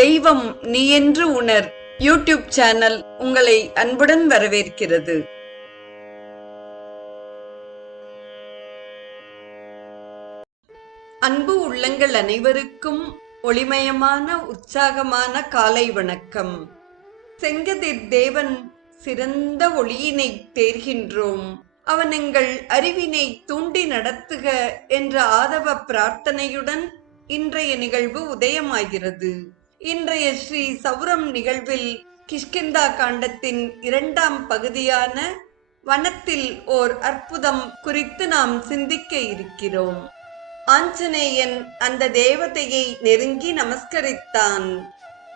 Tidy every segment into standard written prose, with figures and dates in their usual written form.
தெய்வம் நீ என்று உணர் யூடியூப் சேனல் உங்களை அன்புடன் வரவேற்கிறது. அன்பு உள்ளங்கள் அனைவருக்கும் ஒளிமயமான உற்சாகமான காலை வணக்கம். செங்கதிர் தேவன் சிறந்த ஒளியினை தேர்கின்றோம், அவன் எங்கள் அறிவினை தூண்டி நடத்துக என்ற ஆதவ பிரார்த்தனையுடன் இன்றைய நிகழ்வு உதயமாகிறது. இன்றைய ஸ்ரீ சௌரம் நிகழ்வில் கிஷ்கிந்தா காண்டத்தின் 2ஆம் பகுதியான வனத்தில் ஓர் அற்புதம் குறித்து நாம் சிந்திக்க இருக்கிறோம். ஆஞ்சநேயன் அந்த தேவதையை நெருங்கி நமஸ்கரித்தான்.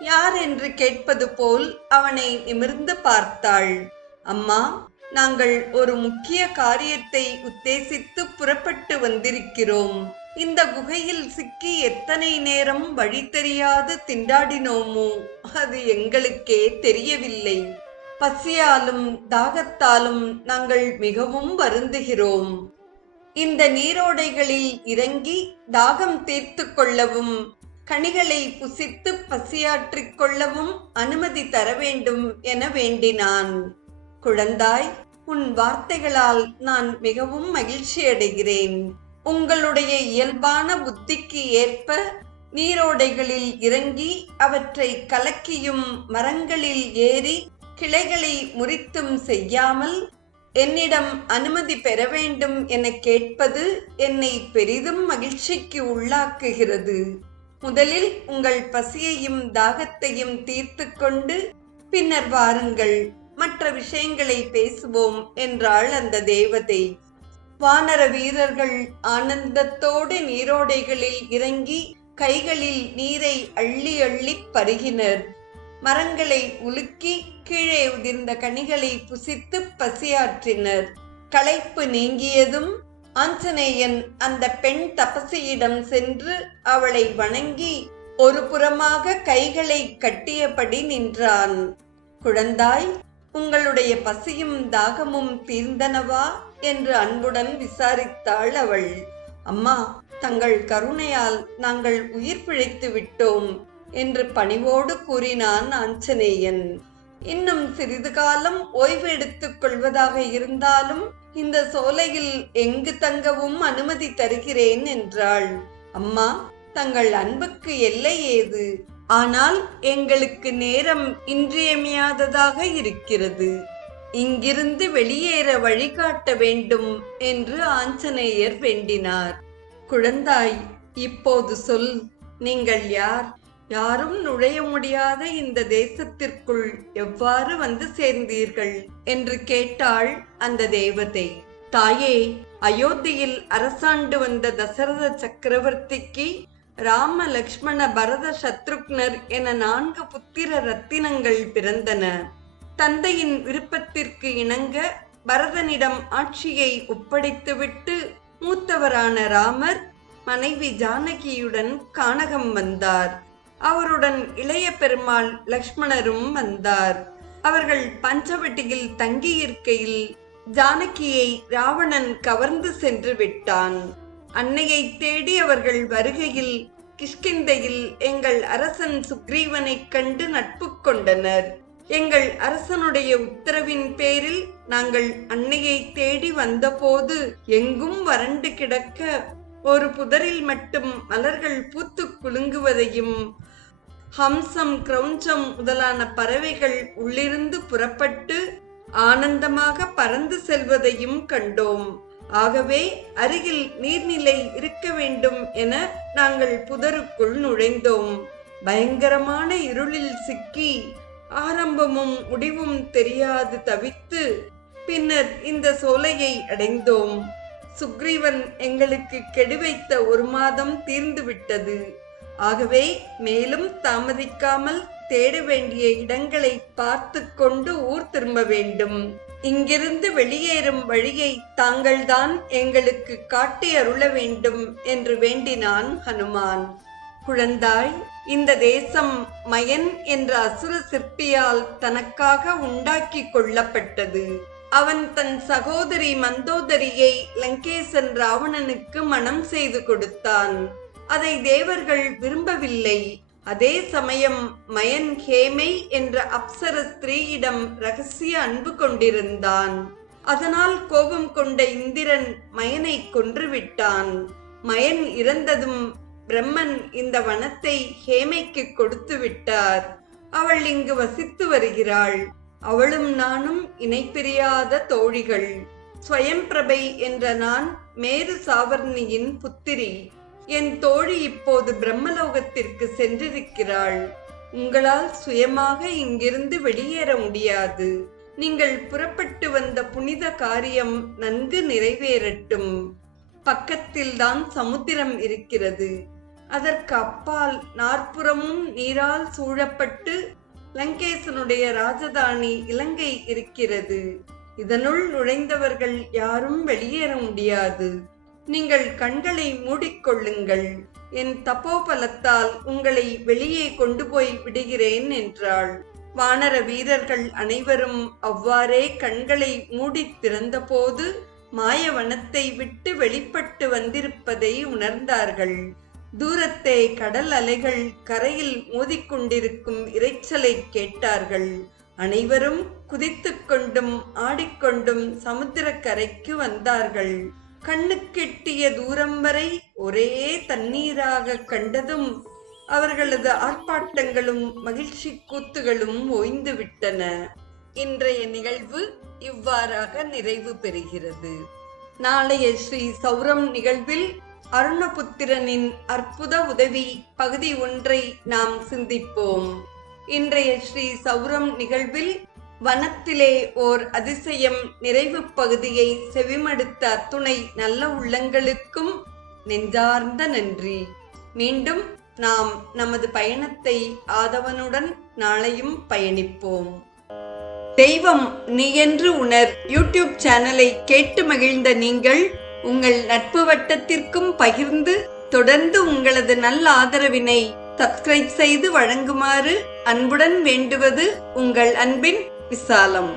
யார் என்று கேட்பது போல் அவனை நிமிர்ந்து பார்த்தாள். அம்மா, நாங்கள் ஒரு முக்கிய காரியத்தை உத்தேசித்து புறப்பட்டு வந்திருக்கிறோம். இந்த குகையில் சிக்கி எத்தனை நேரம் வழி தெரியாது திண்டாடினோமோ அது எங்களுக்கே தெரியவில்லை. பசியாலும் தாகத்தாலும் நாங்கள் மிகவும் வருந்துகிறோம். இந்த நீரோடைகளில் இறங்கி தாகம் தீர்த்து கொள்ளவும் கனிகளை புசித்து பசியாற்றிக் கொள்ளவும் அனுமதி தர வேண்டும் என வேண்டினான். குழந்தாய், உன் வார்த்தைகளால் நான் மிகவும் மகிழ்ச்சி அடைகிறேன். உங்களுடைய இயல்பான புத்திக்கு ஏற்ப நீரோடைகளில் இறங்கி அவற்றை கலக்கியும் மரங்களில் ஏறி கிளைகளை முறித்தும் செய்யாமல் என்னிடம் அனுமதி பெற வேண்டும் என கேட்பது என்னை பெரிதும் மகிழ்ச்சிக்கு உள்ளாக்குகிறது. முதலில் உங்கள் பசியையும் தாகத்தையும் தீர்த்து கொண்டு பின்னர் வாருங்கள், மற்ற விஷயங்களை பேசுவோம் என்றாள் அந்த தேவதை. வானர வீரர்கள் ஆனந்தத்தோடு நீரோடைகளில் இறங்கி கைகளில் நீரை அள்ளி அள்ளி பருகினர். மரங்களை உலுக்கி கீழே உதிர்ந்த கனிகளை புசித்து பசியாற்றினர். களைப்பு நீங்கியதும் ஆஞ்சநேயன் அந்த பெண் தபசியிடம் சென்று அவளை வணங்கி ஒரு புறமாக கைகளை கட்டியபடி நின்றான். குழந்தாய், உங்களுடைய பசியும் தாகமும் தீர்ந்தனவா என்று அன்புடன் விசாரித்தாள் அவள். அம்மா, தங்கள் கருணையால் நாங்கள் உயிர் பிழைத்து விட்டோம் என்று பணிவோடு கூறினான் ஆஞ்சநேயன். இன்னும் சிறிது காலம் ஓய்வு எடுத்துக் கொள்வதாக இருந்தாலும் இந்த சோலையில் எங்கு தங்கவும் அனுமதி தருகிறேன் என்றாள். அம்மா, தங்கள் அன்புக்கு எல்லை ஏது? ஆனால் எங்களுக்கு நேரம் இன்றியமையாததாக இருக்கிறது. இங்கிருந்து வெளியேற வழிகாட்ட வேண்டும் என்று ஆஞ்சநேயர் வேண்டினார். குழந்தாய், இப்போது சொல், நீங்கள் யார்? யாரும் நுழைய முடியாத இந்த தேசத்திற்குள் எவ்வாறு வந்து சேர்ந்தீர்கள் என்று கேட்டாள் அந்த தேவதை. தாயே, அயோத்தியில் அரசாண்டு வந்த தசரத சக்கரவர்த்திக்கு ராம, லக்ஷ்மண, பரத, சத்ருக்னர் என 4 புத்திர ரத்தினங்கள் பிறந்தன. தந்தையின் விருப்பத்திற்கு இணங்க பரதனிடம் ஆட்சியை ஒப்படைத்துவிட்டு மூத்தவரான ராமர் மனைவி ஜானகியுடன் கானகம் வந்தார். அவருடன் இளைய பெருமாள் லக்ஷ்மணரும் வந்தார். அவர்கள் பஞ்சவட்டியில் தங்கியிருக்கையில் ஜானகியை ராவணன் கவர்ந்து சென்று விட்டான். அன்னையை தேடி அவர்கள் வருகையில் கிஷ்கிந்தையில் எங்கள் அரசன் சுக்ரீவனை கண்டு நட்பு கொண்டனர். எங்கள் அரசனுடைய உத்தரவின் பேரில் நாங்கள் அன்னையை தேடி வந்தபோது எங்கும் வறண்டு கிடக்க ஒரு புதரில் மட்டும் மலர்கள் பூத்து குலுங்குவதையும் ஹம்சம், கிரௌஞ்சம் முதலான பறவைகள் உள்ளிருந்து புறப்பட்டு ஆனந்தமாக பறந்து செல்வதையும் கண்டோம். ஆகவே அருகில் நீர்நிலை இருக்க வேண்டும் என நாங்கள் புதருக்குள் நுழைந்தோம். பயங்கரமான இருளில் சிக்கி ஆரம்பமும் முடிவும் தெரியாது தவித்து பின்னர் இந்த சோலையை அடைந்தோம். சுக்ரீவன் எங்களுக்கு கெடு வைத்த 1 மாதம் தீர்ந்து விட்டது. ஆகவே மேலும் தாமதிக்காமல் தேட வேண்டிய இடங்களை பார்த்து கொண்டு ஊர் திரும்ப வேண்டும். இங்கிருந்து வெளியேறும் வழியை தாங்கள்தான் எங்களுக்கு காட்டி அருள வேண்டும் என்று வேண்டினான் ஹனுமான். குழந்தாய், இந்த தேசம் மயன் என்ற அசுர சிற்பியால் தனக்காக உண்டாக்கி கொள்ளப்பட்டது. அவன் தன் சகோதரி மந்தோதரியை லங்கேசன் ராவணனுக்கு மணம் செய்து கொடுத்தான். அதை தேவர்கள் விரும்பவில்லை. அதே சமயம் மயன் ஹேமை என்ற அப்சர ஸ்திரீயிடம் ரகசிய அன்பு கொண்டிருந்தான். அதனால் கோபம் கொண்ட இந்திரன் மயனை கொன்றுவிட்டான். மயன் இறந்ததும் பிரம்மன் இந்த வனத்தை ஹேமைக்கு கொடுத்து விட்டார். அவள் இங்கு வசித்து வருகிறாள். அவளும் நானும் இணைப்பிரியாத தோழிகள். ஸ்வயம்பிரபை என்ற நான் மேரு சாவர்ணியின் புத்திரி. என் தோழி இப்போது பிரம்மலோகத்திற்கு சென்றிருக்கிறாள். உங்களால் சுயமாக இங்கிருந்து வெளியேற முடியாது. நீங்கள் புறப்பட்டு வந்த புனித காரியம் நன்கு நிறைவேறட்டும். பக்கத்தில்தான் சமுத்திரம் இருக்கிறது. அதற்கு அப்பால் நாற்புறமும் நீரால் சூழப்பட்டு லங்கேசனுடைய ராஜதானி இலங்கை இருக்கிறது. இதனுள் நுழைந்தவர்கள் யாரும் வெளியேற முடியாது. நீங்கள் கண்களை மூடிக்கொள்ளுங்கள். என் தபோபலத்தால் உங்களை வெளியே கொண்டு போய் விடுகிறேன் என்றாள். வானர வீரர்கள் அனைவரும் அவ்வாறே கண்களை மூடி திறந்தபோது மாயவனத்தை விட்டு வெளிப்பட்டு வந்திருப்பதை உணர்ந்தார்கள். தூரத்தே கடல் அலைகள் கரையில் மோதிக்கொண்டிருக்கும் இரைச்சலை கேட்டார்கள். அனைவரும் குதித்து கொண்டும் ஆடிக்கொண்டும் சமுத்திரக்கரைக்கு வந்தார்கள். கண்ணுக்கெட்டிய தூரம் வரை ஒரே தண்ணீராக கண்டதும் அவர்களது ஆர்ப்பாட்டங்களும் மகிழ்ச்சி கூத்துகளும் ஓய்ந்து விட்டன. இன்றைய நிகழ்வு இவ்வாறாக நிறைவு பெறுகிறது. நாளைய ஸ்ரீ சௌரம் நிகழ்வில் அருணபுத்திரனின் அற்புத உதவி பகுதி 1 நாம் சிந்திப்போம். இன்றைய ஸ்ரீ சௌரம் நிகழ்வில் வனத்திலே ஓர் அதிசயம் நிறைவு பகுதியை செவிமடுத்த அத்துணை நல்ல உள்ளங்களுக்கும் நெஞ்சார்ந்த நன்றி. மீண்டும் நாம் நமது பயணத்தை ஆதவனுடன் நாளையும் பயணிப்போம். தெய்வம் நீ என்று உணர் யூடியூப் சேனலை கேட்டு மகிழ்ந்த நீங்கள் உங்கள் நட்பு வட்டத்திற்கும் பகிர்ந்து தொடர்ந்து உங்களது நல்ல ஆதரவினை சப்ஸ்கிரைப் செய்து வழங்குமாறு அன்புடன் வேண்டுவது உங்கள் அன்பின் விசாலம்.